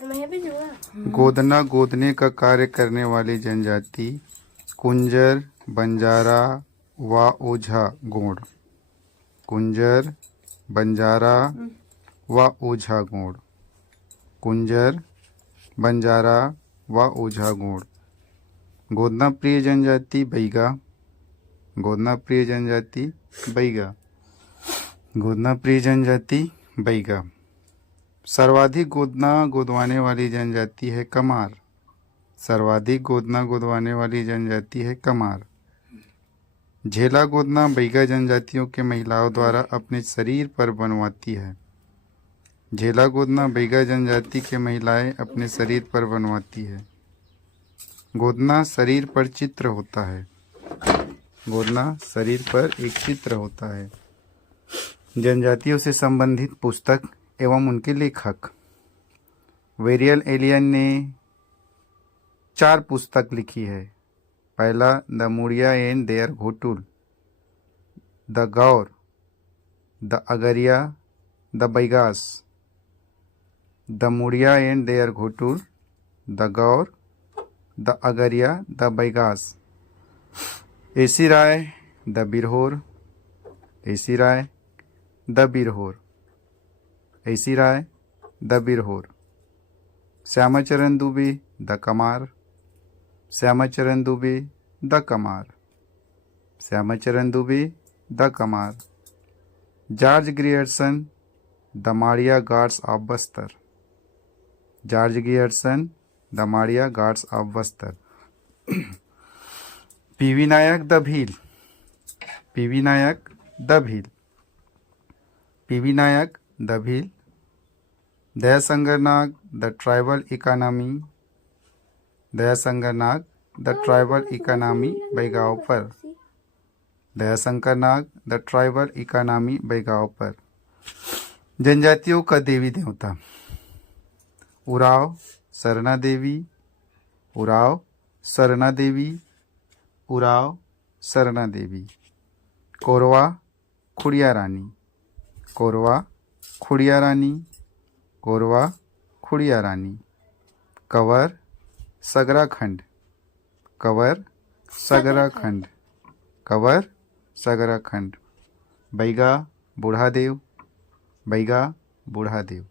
गोदना गोदने का कार्य करने वाली जनजाति कुंजर, बंजारा व ओझा गोंड। कुंजर, बंजारा व ओझा गोंड। कुंजर, बंजारा व ओझा गोंड। गोदना प्रिय जनजाति बैगा। गोदना प्रिय जनजाति बैगा। गोदना प्रिय जनजाति बैगा। सर्वाधिक गोदना गोदवाने वाली जनजाति है कमार। सर्वाधिक गोदना गोदवाने वाली जनजाति है कमार। झेला गोदना बैगा जनजातियों के महिलाओं द्वारा अपने शरीर पर बनवाती है। झेला गोदना बैगा जनजाति के महिलाएं अपने शरीर पर बनवाती है। गोदना शरीर पर चित्र होता है। गोदना शरीर पर एक चित्र होता है। जनजातियों से संबंधित पुस्तक एवं उनके लेखक। वेरियल एलियन ने 4 पुस्तक लिखी है। पहला the Muria and their Ghotul, the Gaur, the Agaria, the Baigas. The Muria and their Ghotul, the Gaur, the Agaria, the Baigas. SC Roy the Birhor. SC Roy the Birhor. SC Roy the Birhor. Shyamacharan Dube the Kamar. Shyamacharan Dube the Kamar. Shyamacharan Dube the Kamar. George Grierson the Maria Gonds of Bastar. George Grierson the Maria Gonds of Bastar. PV Nayak the Bhil. PV Nayak the Bhil. PV Nayak the Bhil. Dayashankar Nag the tribal economy. Dayashankar Nag the tribal economy बैगांव पर। Dayashankar Nag the tribal economy बैगांव पर। जनजातियों का देवी देवता। उराव सरना देवी। उराव सरना देवी। उराव सरना देवी। कोरवा खुड़िया रानी। कोरवा खुड़िया रानी। कोरवा खुड़िया रानी। कवर सगरा खंड। कवर सगरा खंड। कवर सगरा खंड। बैगा बूढ़ादेव। बैगा बूढ़ादेव।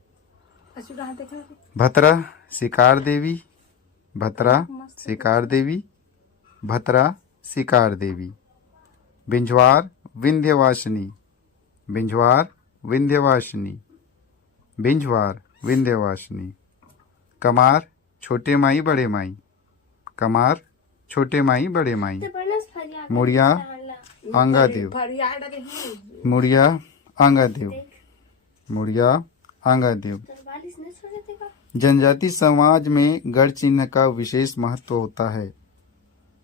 भतरा शिकार देवी। भतरा शिकार देवी। भतरा शिकार देवी। बिंझवार विंध्यवासिनी। बिंझवार विंध्यवासिनी। बिंझवार विंध्यवासिनी। कमार छोटे माई बड़े माई। कमार छोटे माई बड़े माई। मुड़िया आंगादेव। मुड़िया आंगादेव। मुड़िया आंगादेव। जनजाति समाज में गढ़ चिन्ह का विशेष महत्व होता है।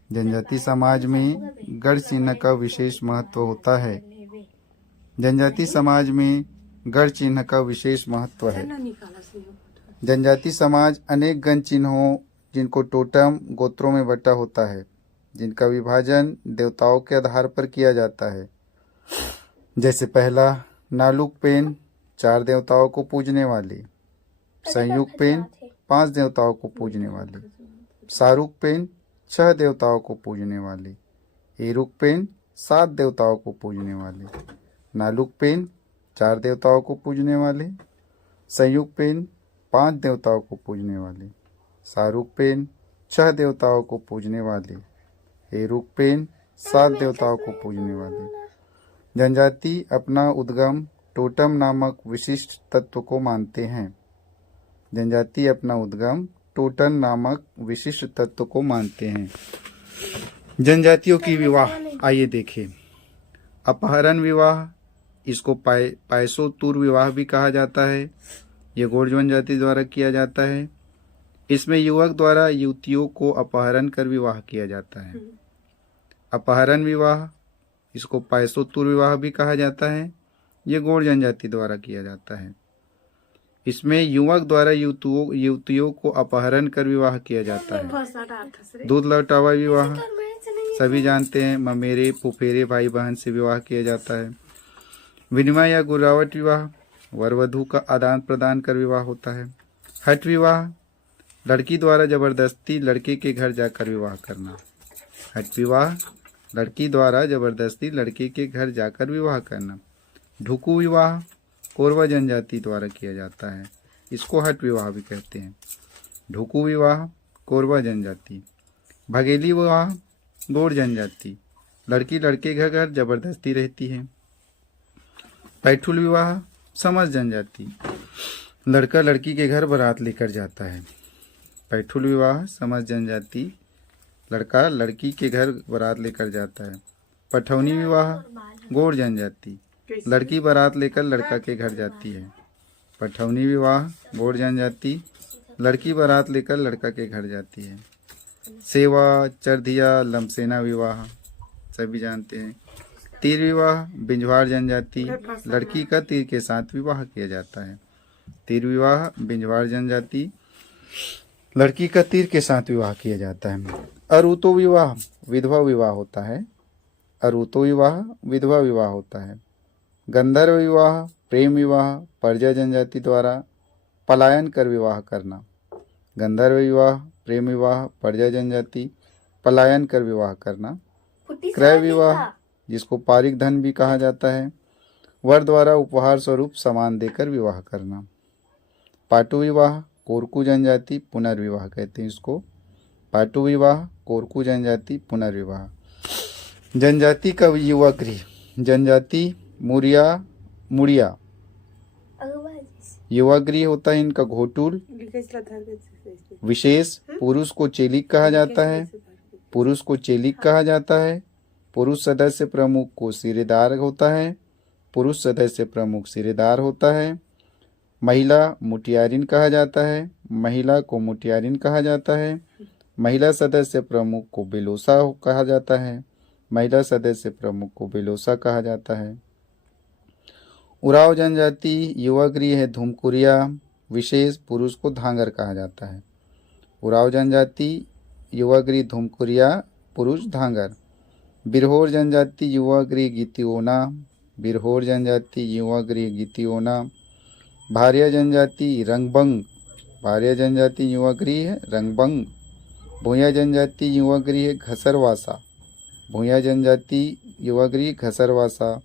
जनजाति समाज में गढ़ चिन्ह का विशेष महत्व होता है। जनजाति समाज में गढ़ चिन्ह का विशेष महत्व है। जनजाति समाज अनेक गण चिन्हों जिनको टोटम गोत्रों में बटा होता है, जिनका विभाजन देवताओं के आधार पर किया जाता है। जैसे पहला नालुक पेन 4 देवताओं को पूजने वाले। संयुक्त पेन 5 देवताओं को पूजने वाले। सारुक पेन 6 देवताओं को पूजने वाले। एरुक पेन 7 देवताओं को पूजने वाले। नालुक पेन 4 देवताओं को पूजने वाले। संयुक्त पेन 5 देवताओं को पूजने वाले। सारुक पेन 6 देवताओं को पूजने वाले। एरुक पेन 7 देवताओं को पूजने वाले। जनजाति अपना उद्गम टोटम नामक विशिष्ट तत्व को मानते हैं। जनजाति अपना उद्गम टोटम नामक विशिष्ट तत्व को मानते हैं। जनजातियों की विवाह आइए देखें। अपहरण विवाह, इसको पायसो तूर विवाह भी कहा जाता है। ये गोंड जनजाति द्वारा किया जाता है। इसमें युवक द्वारा युवतियों को अपहरण कर विवाह किया जाता है। अपहरण विवाह, इसको पायसो तूर विवाह भी कहा जाता है। ये गोंड जनजाति द्वारा किया जाता है। इसमें युवक द्वारा युवतियों को अपहरण कर विवाह किया जाता है। दूध लौटावा विवाह सभी जानते हैं, ममेरे फुफेरे भाई बहन से विवाह किया जाता है। विनिमय या गुरावट विवाह, वर वधू का आदान प्रदान कर विवाह होता है। हठ विवाह, लड़की द्वारा जबरदस्ती लड़के के घर जाकर विवाह करना। हठ विवाह, लड़की द्वारा जबरदस्ती लड़के के घर जाकर विवाह करना। ढुकू विवाह कोरवा जनजाति द्वारा किया जाता है, इसको हठ विवाह भी कहते हैं। ढुकू विवाह कोरवा जनजाति। भगेली विवाह गोंड जनजाति, लड़की लड़के के घर जबरदस्ती रहती है। पैठुल विवाह समस्त जनजाति, लड़का लड़की के घर बारात लेकर जाता है। पैठुल विवाह समस्त जनजाति, लड़का लड़की के घर बारात लेकर जाता है। पठौनी विवाह गोंड जनजाति, लड़की बारात लेकर लड़का के घर जाती है। पठौनी विवाह गोंड जनजाति, लड़की बारात लेकर लड़का के घर जाती है। सेवा, चरधिया, लमसेना विवाह सभी जानते हैं। तीर विवाह बिंजवाड़ जनजाति, लड़की का तीर के साथ विवाह किया जाता है। तीर विवाह बिंजवाड़ जनजाति, लड़की का तीर के साथ विवाह किया जाता है। अरुतो विवाह विधवा विवाह होता है। अरुतो विवाह विधवा विवाह होता है। गंधर्व विवाह प्रेम विवाह, पर्जा जनजाति द्वारा पलायन कर विवाह करना। गंधर्व विवाह प्रेम विवाह, पर्जा जनजाति पलायन कर विवाह करना। क्रय विवाह, जिसको पारिक धन भी कहा जाता है, वर द्वारा उपहार स्वरूप सामान देकर विवाह करना। पाटु विवाह कोरकू जनजाति पुनर्विवाह कहते हैं इसको। पाटु विवाह कोरकू जनजाति पुनर्विवाह। जनजाति का युवा गृह, जनजाति मुड़िया युवा गृह होता है इनका घोटुल। विशेष पुरुष को चेलिक कहा जाता है। पुरुष को चेलिक कहा जाता है। पुरुष सदस्य प्रमुख को सिरेदार होता है। पुरुष सदस्य प्रमुख सिरेदार होता है। महिला मुटियारिन कहा जाता है। महिला को मुटियारिन कहा जाता है। महिला सदस्य प्रमुख को बेलोसा कहा जाता है। महिला सदस्य प्रमुख को बेलोसा कहा जाता है। उराव जनजाति युवा गृह है धूमकुरिया। विशेष पुरुष को धांगर कहा जाता है। उराव जनजाति युवा गृह धूमकुरिया, पुरुष धांगर। बिरहोर जनजाति युवा गृह गीतियोना। बिरहोर जनजाति युवा गृह गीतियोना। भारिया जनजाति रंगबंग। भारिया जनजाति युवा गृह रंगबंग। भूया जनजाति युवा गृह घसरवासा। भूया जनजाति युवा गृह घसरवासा।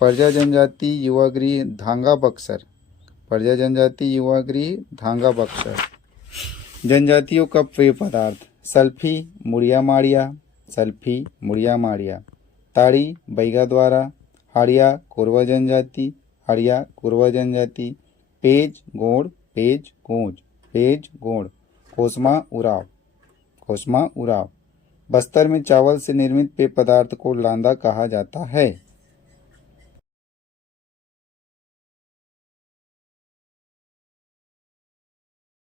पर्जा जनजाति युवा गृह धांगा बक्सर। पर्जा जनजाति युवा गृह धांगा बक्सर। जनजातियों का पेय पदार्थ सल्फी मुड़िया माड़िया। सल्फी मुड़िया माड़िया। ताड़ी बैगा द्वारा। हाड़िया कोरवा जनजाति। हाड़िया कोरवा जनजाति। पेज गोंड पेज गोंज। पेज गोंड। खोसमा उराव। खोसमा उराव। बस्तर में चावल से निर्मित पेय पदार्थ को लांदा कहा जाता है।